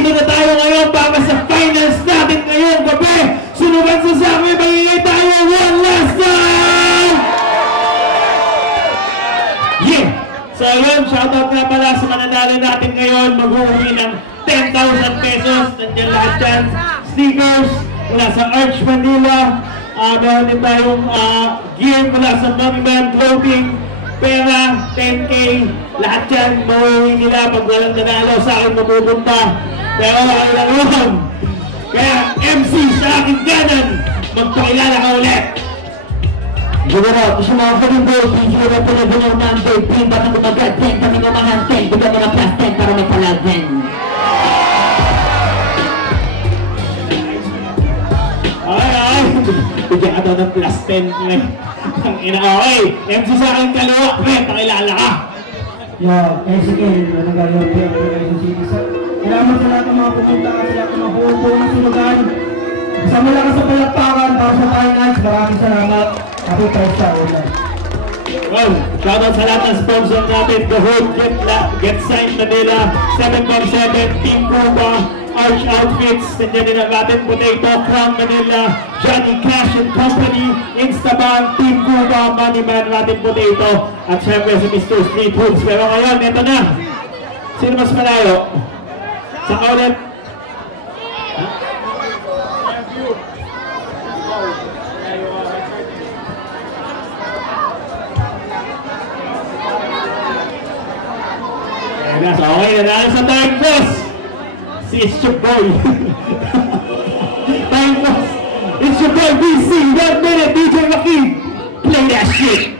nandito na tayo ngayon para sa finals natin ngayong gabi. Sunugan sa amin, magiging tayo one last time! Yeah! So yun, shoutout na pala sa mananalo natin ngayon. Mag-uwi ng 10,000 pesos. Nandiyan lahat dyan. Stickers mula sa Arch Manila. Meron din tayong gear mula sa Mamiman Clothing. Pera, 10K. Lahat yan, mauwi nila. Pag walang nanalo sa akin mapupunta. Pero wala lang yun. Kaya MC sa akin ganan, magpakilala ka ulit. Siguro, gusto mo ako rin bro, video na pala din yung Monday, pin ba kang umagad, 10 kami umahantin, bigyan mo ng plus 10 para may palagin. Ay, bigyan ka daw ng plus 10 eh. Ang ina, okay. MC sa akin kaliwa, pakilala ka. Yo, sige, nagagawa ko yung Quezon City. Salamat sa lahat ng mga pumunta kasi lahat ng mga buo ng sinugan. Kasama lang sa palakpakan para sa finals. Maraming salamat. Happy Fiesta ulit. Well, shoutout sa lahat ng sponsor natin. The Hood, Get Signed Manila, 747, Team Cuba, Arch Outfits, nandiyan din ang Latin Potato, Crown Manila, Johnny Cash and Company, Instabank, Team Cuba, Moneyman, Latin Potato, at syempre si Mr. Street Hoods. Pero ngayon, eto na. Sino mas malayo? Sa ulit. So, okay, nanalo sa time boss. Si It's Your Boy. Time boss. It's Your Boy BC. 1 minute, DJ Maki. Play that shit.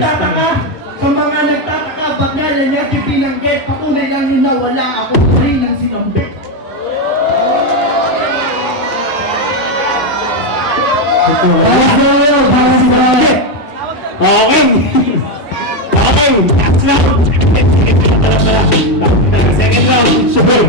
nagtataka, sa mga nagtataka, ba't nga lang niya pinanggit, patunay lang yun na wala akong rin ng sinambit. Okay. Okay. Next round. Second round. Super.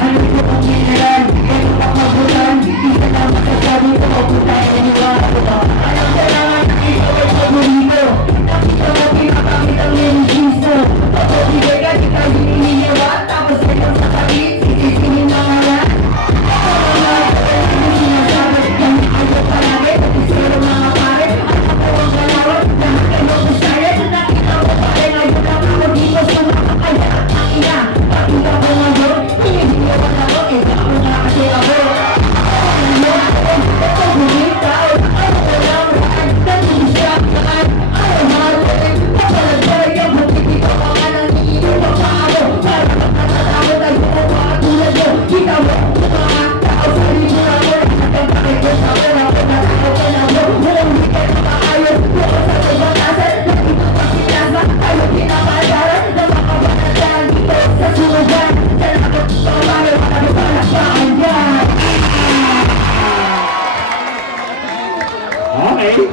Ano ito ang mineral? Ito ang mabutan. Isa lang masasabi ko, putay na niwala ko ba? Alam ko naman, ikaw ay paborito. Nakita mo pinakamit ang linisis mo. Pagpapigay ka, di ka hininiwa. Tapos ayun sa kapit, sisisinin na nga yan. Ako naman, hindi sinasabi. Yan ayaw palagi, pati siro mga pare. At ako ang galawan, lahat ay mabusaya. Nakita mo pa rin, ayaw na ako dito sa mga kaya at ang ina. Pakita mo ngayon, hinihiniwan ako, eh ako nga kasi ako. Ito bumita, ano ko lang, nag-isyak kaan. Ayaw natin, kapalagay ang magkikita ko nga nang iiwan pa ako. Para magkakatawa tayo ang mga tulad mo. Kita mo, mga tao sa libo na mo. Ang pakikot sa ako na ako na tao ka na mo. Walang hikay na maayos, bukas sa nagbatasan. Nakita pa si Plaza, tayo pinapadaran. Na makabanatan dito sa sunugan. Salamat sa mga palakpakan dyan.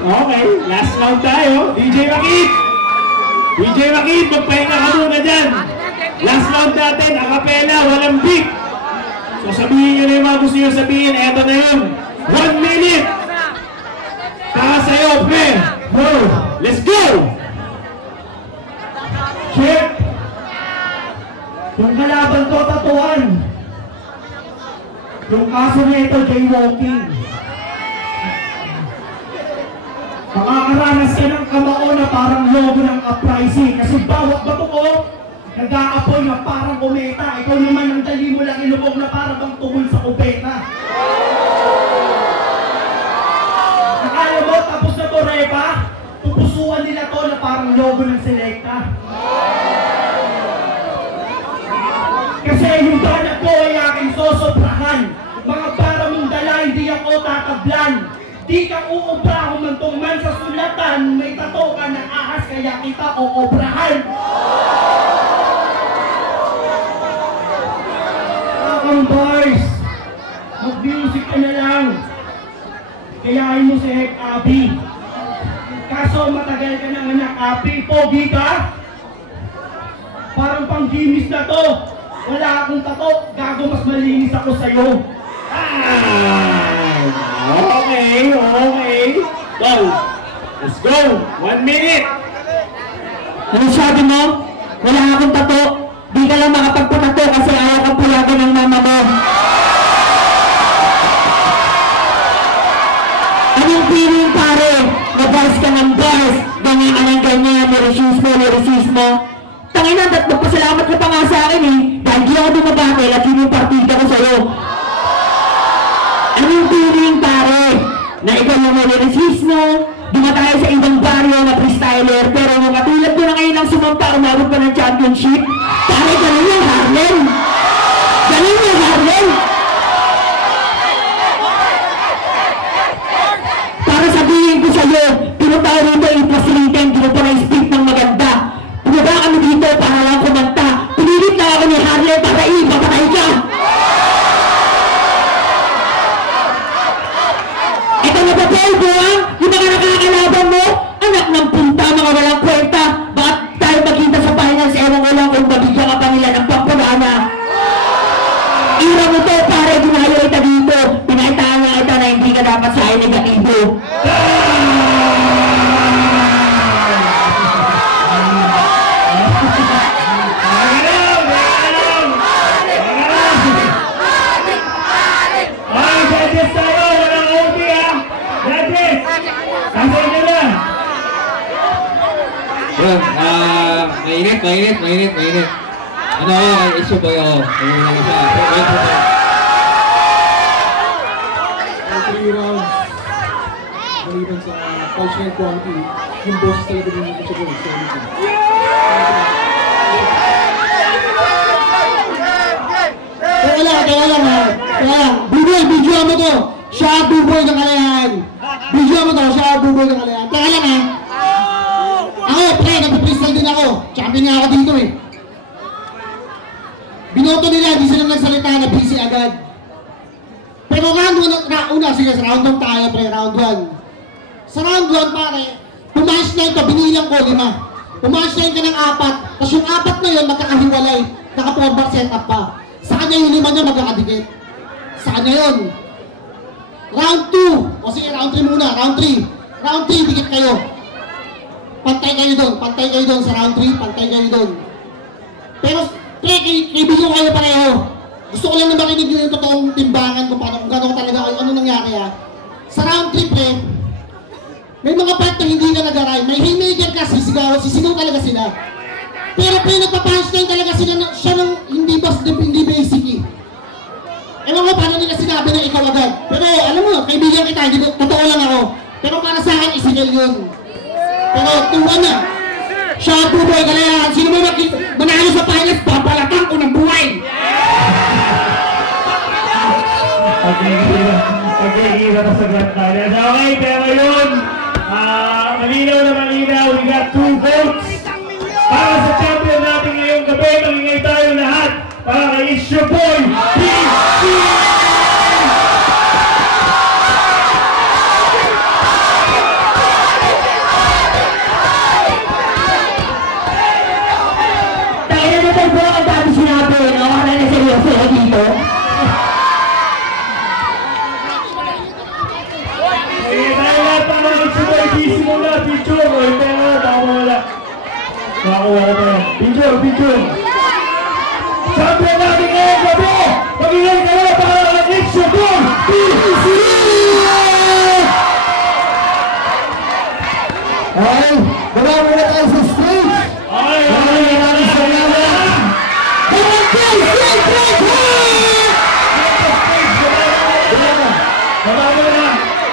Okay. Last round tayo. DJ Makit, magpahinga ka muna dyan. Last round natin, acapella, walang beat. So sabihin nyo na yung mga gusto nyo sabihin. Eto na yun. 1 minute. Para sa'yo, pre. Go. Let's go. Check! Yung kalaban ko, tatuan. Yung kaso nito, jaywalking. Makakaranas ka ng kamao na parang logo ng uprising. Kasi bawat bato ko, nag-aapoy na parang kometa. Ikaw naman ang dali mo lang ilubog na parang bang tungol sa kubeta. Nakala mo, tapos na to, Repa? Pupusuan nila to na parang logo ng Selecta. Kasi yung banat ko ay aking sosobrahan. Mga para mong dala, hindi ako tatablan. Di ka uubra, humantong man sa sulatan. May tato ka ng ahas, kaya kita oobrahan. Akong boys, mag-music ka na lang. Kayahin mo si Hek Abi. Kaso matagal ka ng anak, Abi. Pogi ka? Parang pang gimis na to. Wala akong tato, gago mas malinis ako sa'yo. Okay. Go. Let's go. 1 minute. Ano sabi mo? Wala akong tato. Di ka lang makapagpatato kasi ayaw kang pulagan ng mama mo. Anong feeling pare? Nabars ka ng bars. Ganyan ka ng ganyan. Niresismo. Tangina, at magpasalamat ka pa nga sa akin eh. Dahil di ako dumabate at yun yung partida ko sa'yo. Anong feeling pare? Na ikaw yung niresismo. Dumatay sa ibang baryo na freestyler. Pero yung katulad ko na ngayon ang sumampa, umabot pa ng championship. Pare, ganun yung Harlem. Para sabihin ko sa'yo, pinunta ko rito i-facilitin, pinunta na speak ng maganda. Pinunta kami dito para lang kumanta. Pinilit na ako ni Harlem para ipapatay ka. Ito na ba po, yung mga nakakalaban mo? Anak ng punta, mga walang kwenta. Bakit tayo magkita sa finals? Ewan ko lang kung mabigyan ka pa nila ng pampagana. Ira mo to, pare, gunayo ita dito. Pinaitaan nga ita na hindi ka dapat sa akin negatibo. Judges tayo. Walang OT ha. Judges. Kasay nyo lang. Yun, mainit. Ano ako, issue boy ako. Ayun lang siya. Three rounds. Maliban sa punchline quality, yung boss talaga din yung issue boy. Teka lang ha. Buboy, video mo to. Siya, buboy ng kalayahan. Video mo daw siya, buboy ng kalayan. Teka lang ha. Ako, pre, nag-freestyle din ako. Champion nga ako dito eh. Binoto nila, di sila nagsalita na busy agad. Pero round 1, sige, sa round 1 tayo, pre, round 1. Sa round 1, pare, pumash na ito, binilang ko, 5. Pumash na ka ng 4, tapos yung 4 na yun, magkakahiwalay. Naka-4 setup pa. Sa kanya yung 5 niya, magkakadikit. Sa kanya yun. Round 2, o sige, round 3 muna, round 3. Round 3, dikit kayo. Pantay kayo doon sa round 3, pantay kayo doon. Pero, pre, kaibigan kayo pareho. Gusto ko lang na marinig nyo yung totoong timbangan kung paano, kung gano'n talaga kayo, ano nangyari ha. Sa round 3, pre, may mga part na hindi ka nag-aray. May haymaker ka, sisigaw talaga sila. Pero pre, nagpa-punchline talaga sila, siya nang hindi basic eh. Ewan ko paano nila sinabi na ikaw agad. Pero alam mo, kaibigan kita, hindi ko, totoo lang ako. Pero para sa akin, isigil yun. Pero tuwa na. Siya, buboy, kalayan. Sino mo manalo sa finals, papalatang ko ng buhay. Pag-iiba na sa Grand Finals. Okay, pero yun, malinaw na malinaw, we got 2 votes. Para sa champion natin ngayong gabi, magingay tayo lahat. Para kay It's Your Boy, PC! Tayo na po ang dami sinabi, no? Wala na seryoso dito. Okay, tayo lahat para kay It's Your Boy, PC muna, picture. O, pero baka mawala. Makakuha na tayo. Picture. Champion natin ngayong gabi! Magingay kayo para kay It's Your Boy, PC! Okay, baba muna tayo sa